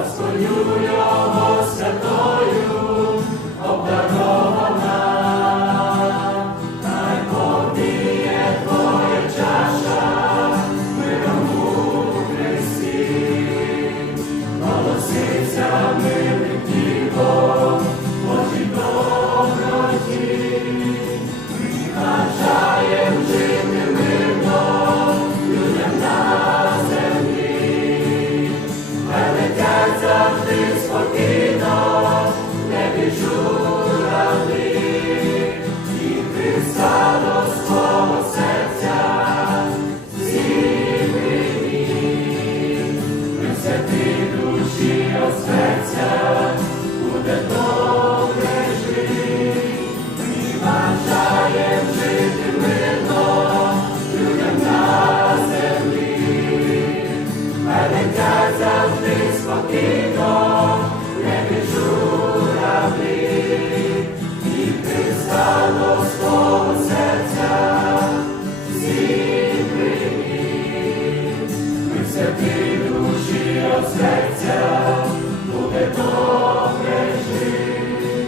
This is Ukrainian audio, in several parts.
las con завжди спокійно, не біжу ради і ти сам. завжди спокійно, не біжу раби, і пристало свого серця, зібрі, ми святи душі серця, буде добре жити,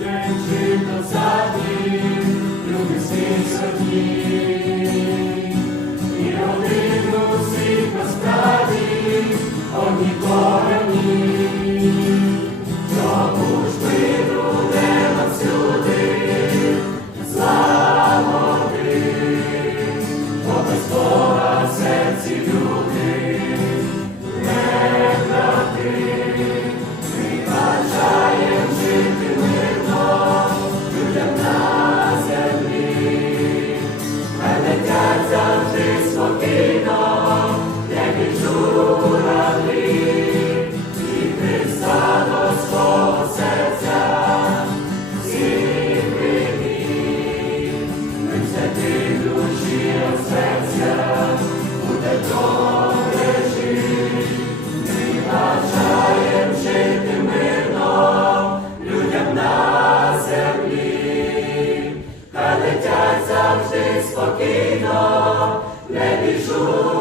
не вчи до саді, люди всі сьогодні. vina, let me show.